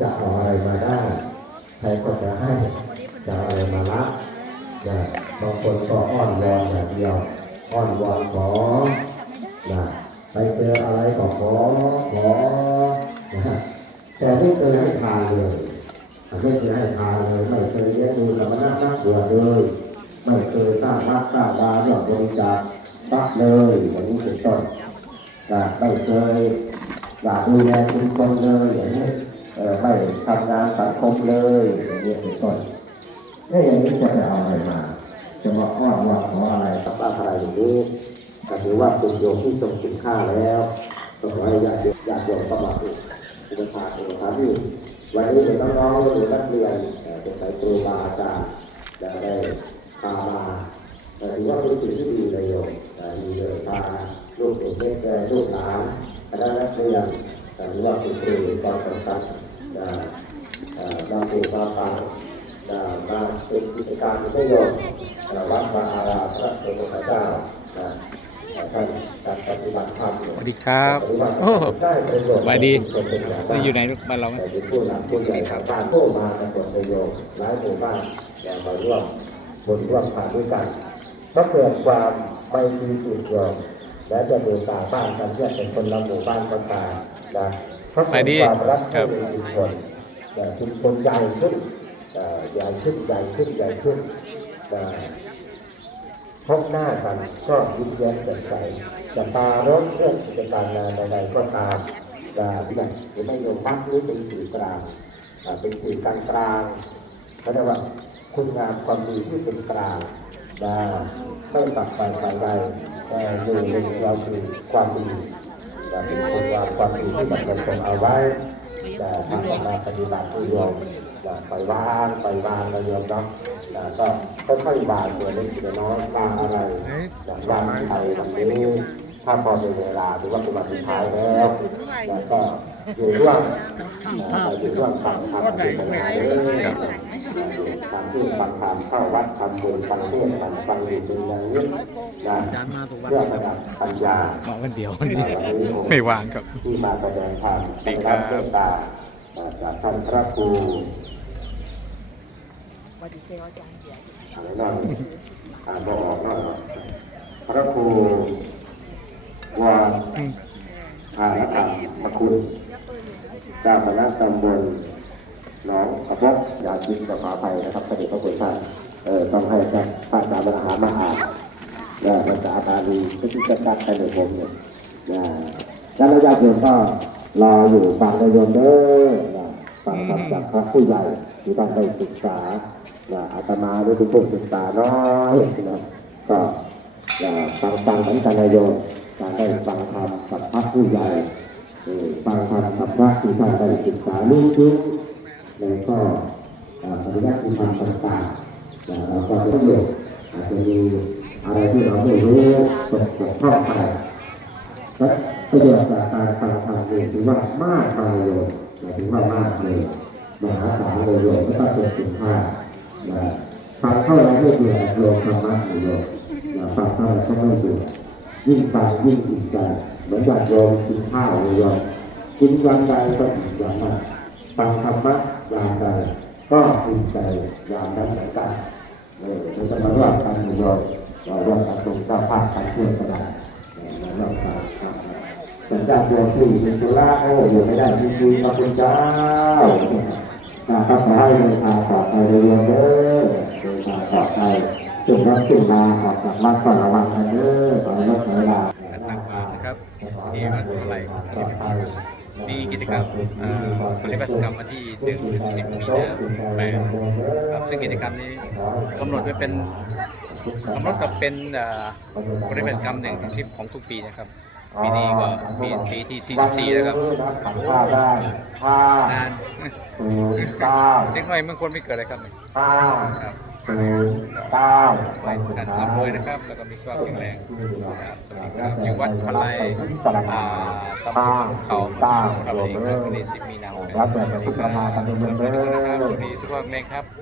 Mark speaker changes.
Speaker 1: จะเอาอะไรมาได้ ใครก็จะให้จะอะไรมารับนะบางคนก็อ้อนวอนอย่างเดียว อ้อนวอนขอนะไปเจออะไรก็ขอขอนะแต่ไม่เคยให้ทานเลยไม่เคยให้ทานเลยไม่เคยเลี้ยงดูสมณะนักบวชเลยไม่เคยสร้างรักสร้างบารมีบริจาคทรัพย์เลยอย่างนี้เป็นต้นนะไม่เคย อยากดูแลชุมชนเลยอย่างนี้เออไม่ทำงานสังคมเลยอย่างนี้เป็นต้นนี่อย่างนี้จะไปเอาอะไรมา จะมาอ้อนว่าขออะไรกับอะไรอย่างนี้ก็ถือว่าเป็นโยมที่ทรงคุณค่าแล้วก็ขอให้ญาติโยมญาติโยมก็มาอุปถากอุปถัมภ์อยู่วันนี้เด็กน้องๆหรือนักเรียนเอ่อเป็นสายครูบาอาจารย์จะได้ตามมาแต่ถือว่าเป็นสิ่งที่ดีเลยโยมมีเลยพาลูกเด็กเล็กลูกหลาน คณะนักเรียนแต่ถือว่าเป็นครูตอนกำกับนำปู่มาฟังนะมาเป็นกิจการที่ได้โยมนะวัดวาอารามพระเจ้าพระเจ้านะท่านการปฏิบัติธรรม
Speaker 2: สวัสดีครับ
Speaker 1: ปฏิบัติธรร
Speaker 2: โอ้
Speaker 1: มได้ประโยชน์
Speaker 2: สวัสดี
Speaker 1: คนเป็นอย่างมาก
Speaker 2: นี่อยู่ในบ้านเราไหม
Speaker 1: แต่เป็นผู้นำผู้ใหญ่ของบ้านผู้มาในบทประโยชน์หลายหมู่บ้านแต่มาร่วมบนร่วมผ่านด้วยกันก็เกิดความไม่มีจุดยอม และจะดูตาบ้านกันเพื่อเป็นคนละหมู่บ้านก็ตามนะเพราะ
Speaker 2: ไปดี
Speaker 1: ความรัก
Speaker 2: ครั
Speaker 1: ที่
Speaker 2: บ
Speaker 1: มีชุมชนแต่ชุมชนใหญ่ขึ้นเอ่อใหญ่ขึ้นใหญ่ขึ้นใหญ่ขึ้นนะพบหน้ากันก็ยิ้มแย้มแจ่มใสจะตารถเรื่องกิจการงานใดๆก็ตามนะเนี่ยหรือไม่โยมพักหรือเป็นสื่อกลางอ่าเป็นสื่อกลางกลางๆเขาเรียกว่าคุณงามความดีที่เป็นกลางนะไม่ปักไปฝ่ายใดแต่ อยู่ในเราคือความดีเราเป็นคนว่าความดีที่มันเป็นคงเอาไว้แต่ทำออกมาปฏิบัติผู้โยมอย่าไปวางไปวางเราโยมเนาะนะก็ค่อยๆวางตัวเล็กตัวน้อยวางอะไรอย่างวางไปแบบนี้ถ้าพอเป็นเวลาหรือว่าเป็นวันสุดท้ายแล้วแล้วก็ อยู่ร่วมนะอยู่ร่วมฟังธรรมเป็นเวลาเด้อทำที่ฟังธรรมเข้าวัดทำบุญฟังเทศน์ฟังฟังอยู่เป็นอย่างนี้นะเพื่อระดับปัญญา
Speaker 2: มาวันเดียววันนี้ไม่วางครับ
Speaker 1: ที่มาแสดงธรรม
Speaker 2: ดีครับ
Speaker 1: เมตตาจากท่านพระครูอะไรนั่นอ่านบออกนั่นพระครูวา
Speaker 2: อืม
Speaker 1: ทาธรพระคุณเจ้าคณะตำบลหนองกระบอกอยาจินกับฝาไปนะครับพระเดชพระคุณท่านเออต้องให้ท่านพระอาจารย์บรรหารมาอ่านและภาษาบาลีก็ที่จะจัดไปในผมเนี่ยนะแล้วระยะเดินก็รออยู่ฟังในโยมเด้อฟังจากพระผู้ใหญ่ที่ท่านได้ศึกษานะอาตมาด้วยเป็นศึกษาน้อยนะก็ฟังฟังเหมือนกันนายโยม ได้ฟังธรรมกับพระผู้ใหญ่ฟังธรรมกับพระที่ท่านได้ศึกษารู้ซึ้งแล้วก็ปฏิบัติธรรมต่างๆนะเราก็จะประโยชน์อาจจะมีอะไรที่เราไม่รู้ตกตกพร่องไปและประโยชน์จากการฟังธรรมนี่ถือว่ามากมายเลยถือว่ามากเลยมหาศาลเลยโยมไม่ต้องเป็นคุณค่าฟังเท่าไรไม่เบื่อโยมธรรมะเลยโยมฟังเท่าไรก็ไม่เบื่อ ยิ่งฟังยิ่งอิ่มใจเหมือนอย่างโยมกินข้าวเลยโยมกินวันใดก็อิ่มวันนั้นฟังธรรมะยามใดก็อิ่มใจยามนั้นเหมือนกันเออเราจะมาร่วมกันโยมเราร่วมกันตรงสภาพกันเพื่อนกันได้เออมาร่วมกันครับแต่ญาติโยมที่เป็นตุลาโอ้อยู่ไม่ได้จริงๆขอบคุณเจ้านะครับขอให้เดินทางปลอดภัยเรื่อยๆเดินทางปลอดภัย จุดรับจุดมาออกจากบ้านก่อนระวังกันเด้อขอให้รถขอให้ลา
Speaker 2: ต่างมานะครับที่วัดอะไรมีกิจกรรมเอ่อปฏิบัติกรรมวันที่หนึ่งถึงสิบมีนาแปดครับซึ่งกิจกรรมนี้กำหนดไว้เป็นกำหนดกับเป็นเอ่อปฏิบัติกรรมหนึ่งถึงสิบของทุกปีนะครับปีนี้ก็มีปีที่ 44แล้วครับ
Speaker 1: ห้าได้ห้านา
Speaker 2: น
Speaker 1: ศูนย์เก้า
Speaker 2: เล็กน้อยเมื่อคนไม่เกิดอะไรครับ
Speaker 1: ห้า
Speaker 2: ครับ
Speaker 1: ศูนย์เก้า
Speaker 2: ไว้การทำด้วยนะครับ แล้วก็มีสภาพแข็งแรงครับสวัสดีครับอยู่วัดพลายอ่าตำบลเขาครับเองครับวันนี้10มีนาคม
Speaker 1: รับแต่
Speaker 2: สวัสดี
Speaker 1: ทุก
Speaker 2: ค
Speaker 1: ประมาณ
Speaker 2: รับ
Speaker 1: กันเมือง
Speaker 2: ส
Speaker 1: เด้
Speaker 2: วัสดีครับส
Speaker 1: อ
Speaker 2: วัสดีสุภาพแข็งแรงครับ